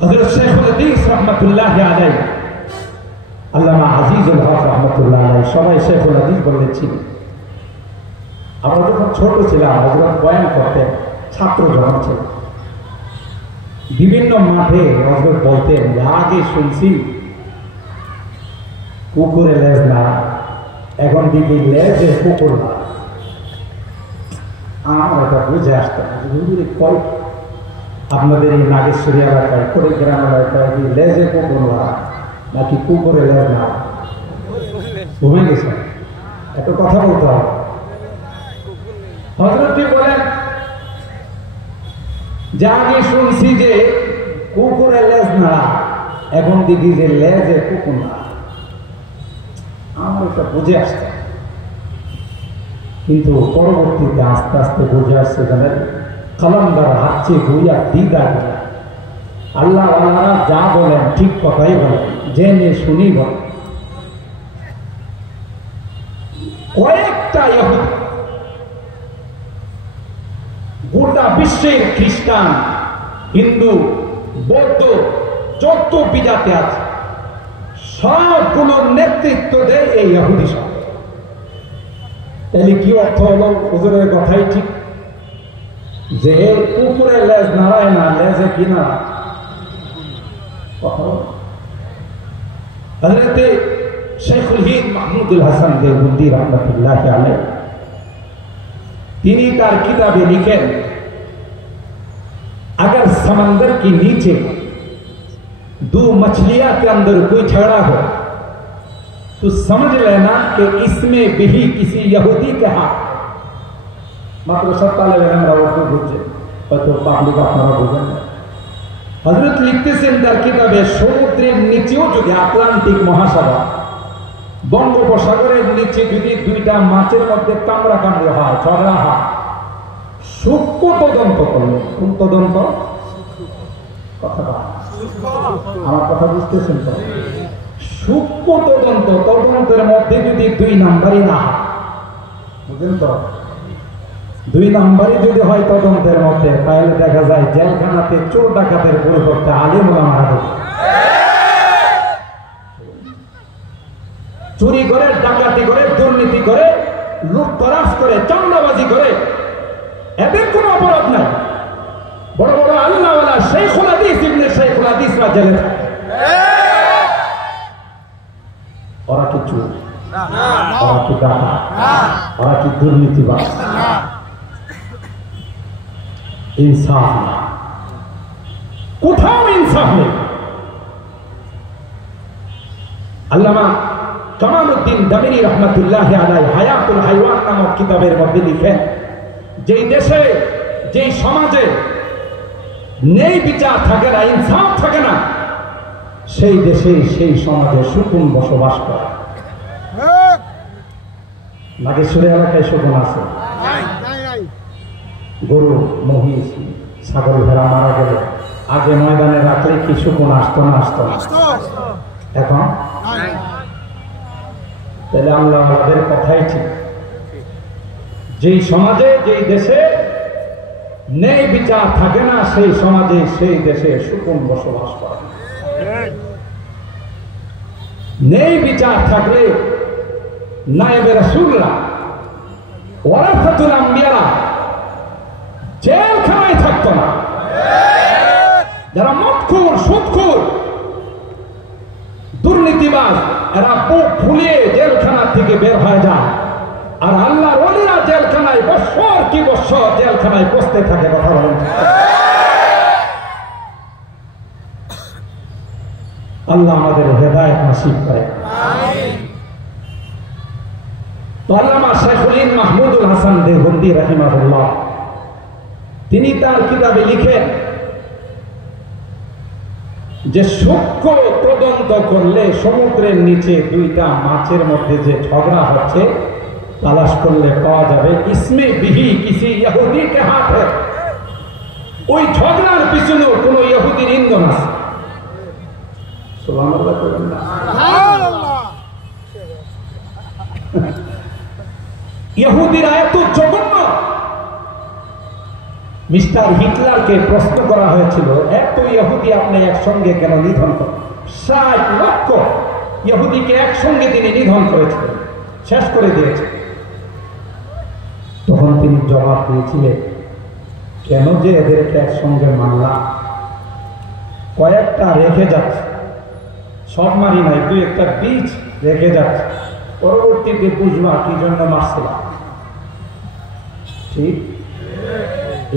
হযরত শেখুল হাদিস রাহমাতুল্লাহি আলাইহি, আল্লামা আজিজুল হক রাহমাতুল্লাহি আলাইহি, সবাই শেখুল হাদিস বলেছিল। আমরা যখন ছোট ছিলাম, হযরত বয়ান করতেন, ছাত্র যখন ছিল, বিভিন্ন মাঠে হযরত বলতেন, আগে শুনছি কুকুরে লেজ না, এখন দিকে লেজে কুকুর না। আমার এটা বুঝে আসতো না, কয় আপনাদের এই নাগেশ্বরী এলাকায়, কুড়িগ্রাম এলাকায় কি লেজে কুকুর না নাকি কুকুরে লেজ না? ঘুমে গেছে, এত কথা বলতে হবে। হযরতটি বলেন যে আগে শুনছি যে কুকুরে লেজ না, এখন দেখি যে লেজে কুকুর না। আমার এটা বুঝে আসছে, কিন্তু পরবর্তীতে আস্তে আস্তে বুঝে আসছে জানেন, কালামদার হাচ্ছে গুইয়া দিদা বলে, আল্লাহ আল্লাহ যা বলেন ঠিক কথাই বলেন, জেনে শুনি বলেন। কয়েকটা ইহুদি গোটা বিশ্বের খ্রিস্টান, হিন্দু, বৌদ্ধ যত বিজাতি আছে সবগুলোর নেতৃত্ব দেয় এই ইহুদি সব। তাহলে কি অর্থ হলো? হুজুরের কথাই ঠিক যে কুকুরে লেজ নাড়ায় না, লেজে কি না কথা। হযরত শেখুল হিন্দ মাহমুদুল হাসান দেওবন্দি রাহমাতুল্লাহি আলাইহি, তিনি তার किताबे लिखें, अगर समंदर के नीचे दो मछलियां के अंदर कोई झगड़ा हो तो समझ लेना कि इसमें भी किसी यहूदी के हाथ। मात्र सत्ताले আমরা ওকে বুঝে হয়তো পাবলিক আপনারা বুঝেন। হযরত লিখতেছেন তার किताबे, সমুদ্রের নিচেও যদি আটলান্টিক মহাসাগর, বঙ্গোপসাগরের নিচে যদি দুইটা মাছের মধ্যে কামড়াকামড়ি হয়, ঝগড়া হয়, সূক্ষ্ম তদন্ত করলে, কোন তদন্ত? আমার কথা বুঝতেছেন তো? সূক্ষ্ম তদন্ত, তদন্তের মধ্যে যদি দুই নাম্বারই না হয়, বুঝলেন তো? দুই নাম্বারই যদি হয় তদন্তের মধ্যে, তাহলে দেখা যায় জেলখানাতে চোর ডাকাতের পরিবর্তে আলেম ওলামা ঢোকে। চুরি করে, ডাকাতি করে, দুর্নীতি করে, লুটতরাজ করে, চাঁদাবাজি করে, এদের কোনো অপরাধ নাই। বড় বড় আল্লাহওয়ালা শেখুল হাদিস, ইবনে শেখুল হাদিসরা জেলে থাকে। ওরা কি চোর? ওরা কি ডাকাত? ওরা কি দুর্নীতিবাজ? ইনসাফ না, কোথাও ইনসাফ নেই। আল্লামা কামালউদ্দিন দামিনী রহমাতুল্লাহি আলাইহি হায়াতুল হাইওয়ান নামক কিতাবের মধ্যে লিখেন, যেই দেশে, যেই সমাজে ন্যায় বিচার থাকে না, ইনসাফ থাকে না, সেই দেশে, সেই সমাজে সুকুন বসবাস করে। নাগেশ্বরী এলাকায় সুকুন আছে? গরু, মহিষ, ছাগল, ভেড়া মারা গেলে আগে ময়দানে রাখলে কি সুকুন আসতো না? আসতো না। এখন তাহলে আমরা আমাদের কথাই ঠিক, যেই সমাজে, যেই দেশে ন্যায় বিচার থাকে না, সেই সমাজে, সেই দেশে সুকুন বসবাস করে। ন্যায় বিচার থাকলে নায়েবে রাসূলরা, ওয়ারাসাতুল আম্বিয়ারা জেলখানায় থাকতো না। যারা মদখোর, সুদখোর, দুর্নীতিবাজ, এরা বুক ফুলিয়ে জেলখানা থেকে বের হয়ে যায়, আর আল্লাহর ওলিরা জেলখানায় বছর কি বছর জেলখানায় বসতে থাকে। কথা বলেন, আল্লাহ আমাদের হেদায়েত নসিব করে। তো আল্লামা শেখুল হিন্দ মাহমুদুল হাসান দেওবন্দি রাহিমাহুল্লাহ, তিনি তার কিতাবে লিখেন যে সূক্ষ্ম তদন্ত করলে সমুদ্রের নিচে দুইটা মাছের মধ্যে যে ঝগড়া হচ্ছে, তালাশ করলে পাওয়া যাবে ইসমে বিহি কিসি ইহুদি কে হাত है। ওই ঝগড়ার পিছনেও কোন ইহুদির ইন্ধন আছে। সুবহানাল্লাহ, সুবহানাল্লাহ। ইহুদিরা এত জঘন্য, মিস্টার হিটলারকে প্রশ্ন করা হয়েছিল, এত ইহুদি আপনি একসঙ্গে কেন নিধন করেন? 60 লক্ষ ইহুদিকে একসঙ্গে তিনি নিধন করেছিলেন, শেষ করে দিয়েছেন। তখন তিনি জবাব দিয়েছিলেন, কেন যে এদেরকে একসঙ্গে মানলাম, কয়েকটা রেখে যাচ্ছে, সব মারি নাই, দুই একটা বীজ রেখে যাচ্ছে, পরবর্তীতে বুঝবা কি জন্য মারছিলাম। ঠিক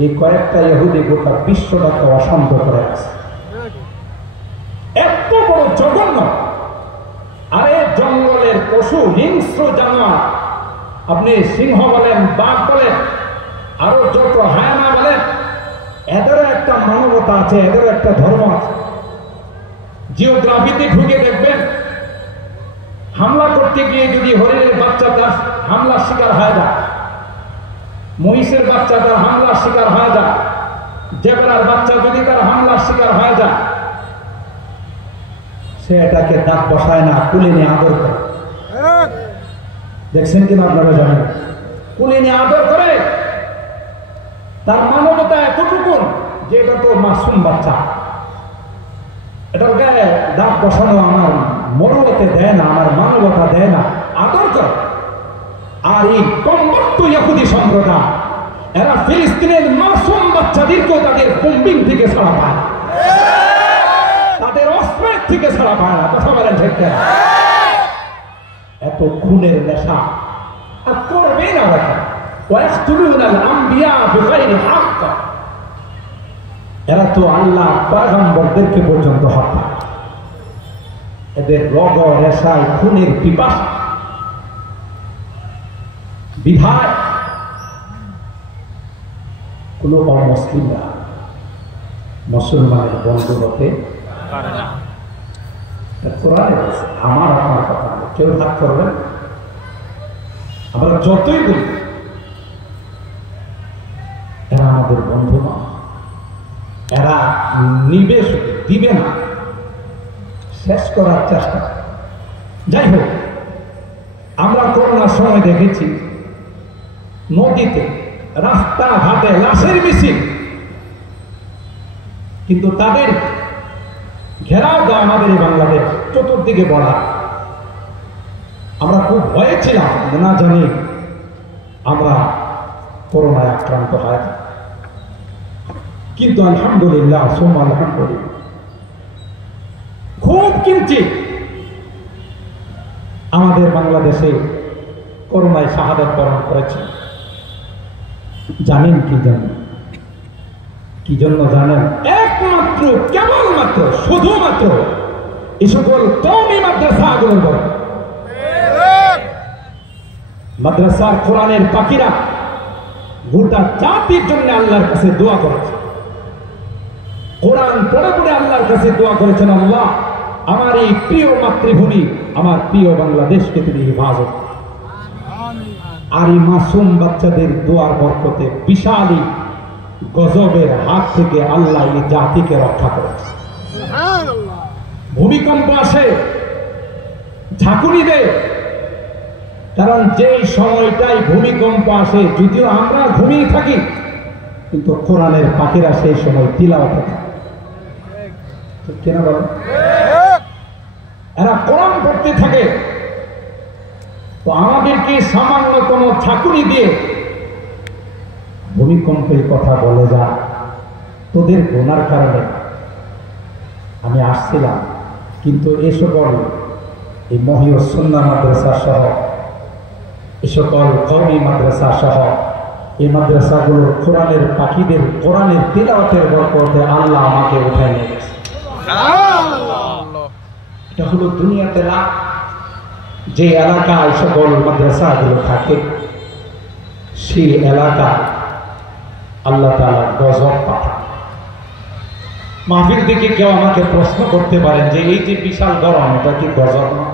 এই কয়েকটা ইহুদি গোটা বিশ্বটাকে অশান্ত করে আছে। এত বড় জঘন্য! আরে জঙ্গলের পশু, হিংস্র জানোয়ার, আপনি সিংহ বলেন, বাঘ বলেন, আরো যত হায়ানা বলেন, এদেরও একটা মানবতা আছে, এদেরও একটা ধর্ম আছে। জিওগ্রাফিতে ঢুকে দেখবেন, হামলা করতে গিয়ে যদি হরিণের বাচ্চা তার হামলার শিকার হয়ে যায়, মহিষের বাচ্চা তার হামলার শিকার হয়ে যায়, জেবরার বাচ্চা যদি তার হামলার শিকার হয়ে যায়, সে এটাকে দাঁত বসায় না, কুলে নিয়ে আদর করে। দেখছেন কিনা আপনারা জানেন? কুলে নিয়ে আদর করে। তার মানবতা এতটুকু যে এটা তো মাসুম বাচ্চা, এটার গায়ে দাঁত বসানো আমার মরুতে দেয় না, আমার মানবতা দেয় না, আদর করে। আর এই কমবক্ত ইহুদি সম্প্রদায়, এরা ফিলিস্তিনের মাসুম বাচ্চাদেরকেও তাদের বোম্বিং থেকে ছাড়া পায়, তাদের অস্ত্রের থেকে ছাড়া পায় না। কথা বলেন ঠিক না? এত খুনের নেশা আর করবে না রাখা। এরা তো আল্লাহ পয়গম্বরদেরকে পর্যন্ত হত্যা। এদের রগ রেশায় খুনের পিপাসা। বিধায় কোন অমুসলিমরা মুসলমানের বন্ধু হতে পারে না। কোরআনে আছে, আমার আপনার কথা কেউ হাত করবেন। আমরা যতই বলি এরা আমাদের বন্ধু না, এরা নিবেশ দিবে না, শেষ করার চেষ্টা। যাই হোক, আমরা করোনার সময় দেখেছি নদীতে, রাস্তাঘাটে লাশের মিছিল, কিন্তু তাদের ঘেরাও দেওয়া আমাদের এই বাংলাদেশ চতুর্দিকে বড়া। আমরা খুব ভয়ে ছিলাম, না জানি আমরা করোনায় আক্রান্ত হয়, কিন্তু আলহামদুলিল্লাহ সোম আলহামদুলিল্লাহ খুব কিঞ্চিত আমাদের বাংলাদেশে করোনায় শাহাদাত বরণ করেছে। জানেন কি জন্য? কি জন্য জানেন? একমাত্র, কেবলমাত্র, শুধুমাত্র এই সকল কওমি মাদ্রাসাগুলোর বড় মাদ্রাসার কোরআনের পাখিরা গোটা জাতির জন্য আল্লাহর কাছে দোয়া করেছে। কোরআন পড়ে পড়ে আল্লাহর কাছে দোয়া করেছেন, আল্লাহ আমার এই প্রিয় মাতৃভূমি, আমার প্রিয় বাংলাদেশকে তুমি হেফাজত। আর এই মাসুম বাচ্চাদের দোয়ার বরকতে বিশালী গজবের হাত থেকে আল্লাহ এই জাতিকে রক্ষা করেছে। ভূমিকম্প আসে, ঝাঁকুনি দেয়, কারণ যেই সময়টাই ভূমিকম্প আসে, যদিও আমরা ঘুমিয়ে থাকি, কিন্তু কোরআনের পাখিরা সেই সময় তিলাওয়াত করে। কেন বলেন? এরা কোরআন পড়তে থাকে, তো আমাদেরকে সামান্যতম ঝাঁকুনি দিয়ে ভূমিকম্পের কথা বলে যা, তোদের গোনার কারণে আমি আসছিলাম, কিন্তু এ সকল এই মহিউ সুন্নাহ মাদ্রাসা সহ, এ সকল কওমি মাদ্রাসা সহ, এই মাদ্রাসাগুলোর কোরআনের পাখিদের কোরআনের তিলাওয়াতের বরকতে আল্লাহ আমাকে উঠায় নিয়ে গেছে। এটা হলো দুনিয়াতে লাভ। যে এলাকায় সকল মাদ্রাসাগুলো থাকে, সেই এলাকা আল্লাহ তাআলা গজব পাঠান। মাহফিল থেকে কেউ আমাকে প্রশ্ন করতে পারেন যে এই যে বিশাল গরম, এটা কি গজব না?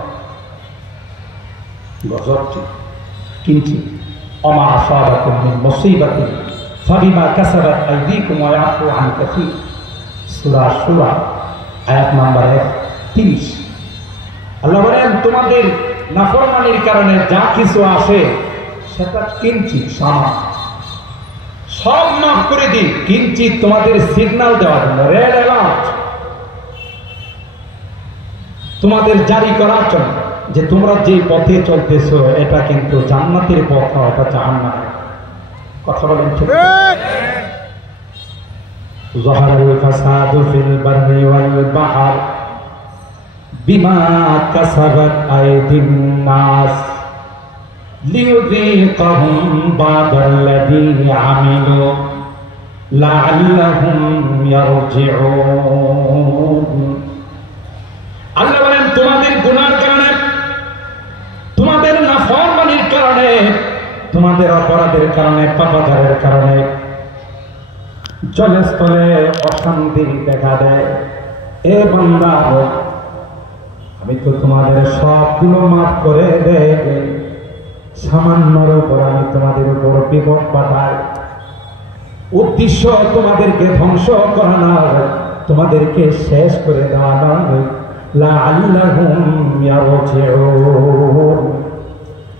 গজব ঠিক, কিন্তু ওমা আসাবাকুম মিন মুসিবাতিন ফাবিমা কাসাবাত আইদিকুম ওয়া ইয়াফু আন কাসীর। সূরা সূরা আয়াত নাম্বার 30। আল্লাহ বলেন, তোমাদের নাফরমানির কারণে যা কিছু আসে সেটা কিঞ্চিত সামান্য, সব মাফ করে দিই, কিঞ্চিত তোমাদের সিগন্যাল দেওয়ার জন্য, রেড অ্যালার্ট তোমাদের জারি করার জন্য, যে তোমরা যে পথে চলতেছো এটা কিন্তু জান্নাতের পথ না, এটা জাহান্নামের। কথা বলেন ঠিক? যাহারাল ফাসাদু ফিল বাররি ওয়াল বাহর বিমা কাসাবাত আইদিন নাস লিয়ুযীকাহুম বা'দাল্লাযী আমিলু লাআল্লাহুম ইয়ারজিউন। আল্লাহ বলেন তোমাদের গুনাহের কারণে, তোমাদের নাফরমানির কারণে, তোমাদের অপরাধের কারণে, পাপাচারের কারণে জলে স্থলে অশান্তি দেখা দেয়। এ বান্দা, আমি তো তোমাদের সবগুলো মাফ করে দেয়, সামান্যর উপর আমি তোমাদের উপর বিপদ পাঠাই। উদ্দেশ্য তোমাদেরকে ধ্বংস করা নয়, তোমাদেরকে শেষ করে দেওয়া নয়। লাআল্লাহুম ইয়ারজিউন।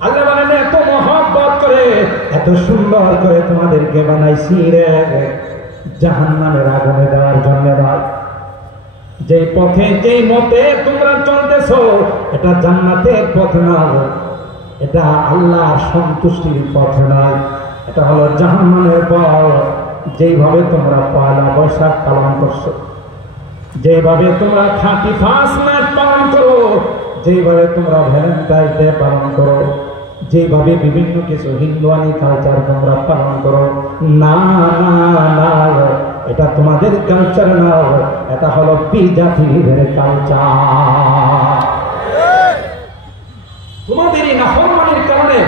আল্লাহ বলেন এত মহব্বত করে, এত সুন্দর করে তোমাদেরকে বানাইছি রে, জাহান্নামের আগুনে দেওয়ার জন্য নয়। যেই পথে, যেই মতে তোমরা চলতেছো এটা জান্নাতের পথ নয়, এটা আল্লাহর সন্তুষ্টির পথ নয়, এটা হলো জাহান্নামের পথ। যেইভাবে তোমরা পয়লা বৈশাখ পালন করছো, যেভাবে তোমরা 31 মার্চ পালন করো, যেভাবে তোমরা ভ্যালেন্টাইন্স ডে পালন করো, যেভাবে বিভিন্ন কিছু হিন্দুয়ানি কালচার তোমরা পালন করো, না না না, এটা তোমাদের কালচার না, এটা হলো বিজাতির কালচার। তোমাদের এই নাফরমানির কারণে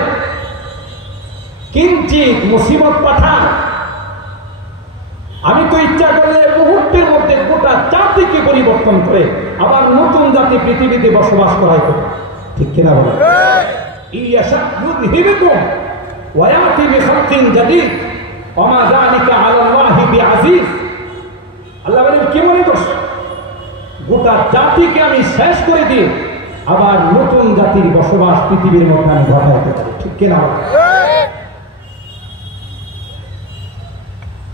কিঞ্চিত মুসিবত পাঠায়। আমি তো ইচ্ছা করলে মুহূর্তের মধ্যে গোটা জাতিকে পরিবর্তন করে আবার নতুন জাতি পৃথিবীতে বসবাস করাই করতে, ঠিক কিনা বলে? ইয়াশা ইউযহিবকুম ওয়া ইয়াতি বিখালকিন জাদীদ ওয়া মা যালিকা আলাল্লাহি বিআযীজ। আল্লাহ বলেন কি মনে করছো গোটা জাতিকে আমি শেষ করে দিই, আবার নতুন জাতির বসবাস পৃথিবীর মধ্যে আমি ঘটাইতে পারি, ঠিক কিনা?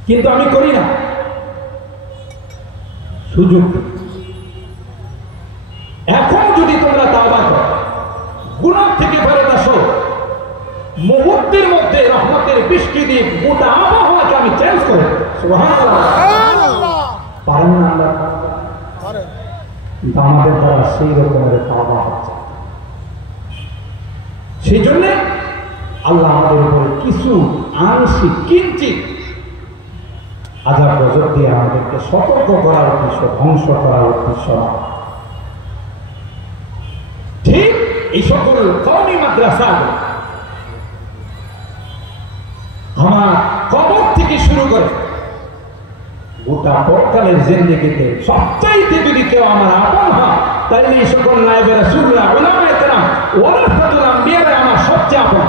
কিন্তু আমি করি না। সুযোগ এখন যদি তোমরা তাওবা করো, গুনাহ থেকে ফেরত আসো, মুহূর্তের মধ্যে রহমতের বৃষ্টি দিয়ে গোটা আবহাওয়াকে আমি চেঞ্জ করে দেব। সুবহানাল্লাহ। পারেন না আল্লাহ? কিন্তু আমাদের দ্বারা সেই রকমের তাওবা হচ্ছে। সেই জন্য আল্লাহ আমাদের উপরে কিছু আংশিক কিঞ্চিত আযাব গজব দিয়ে আমাদেরকে সতর্ক করার উদ্দেশ্য, ধ্বংস করার উদ্দেশ্য। ঠিক এই সকল কওমি মাদ্রাসা আমার কবর থেকে শুরু করে গোটা পরকালের জিন্দেগিতে সবচাইতে যদি কেউ আমার আপন হয়, তাহলে এই সকল নায়েবে রাসূলুল্লাহ, উলামায়ে কেরাম, ওয়ারাসাতুল আম্বিয়া আমার সবচেয়ে আপন।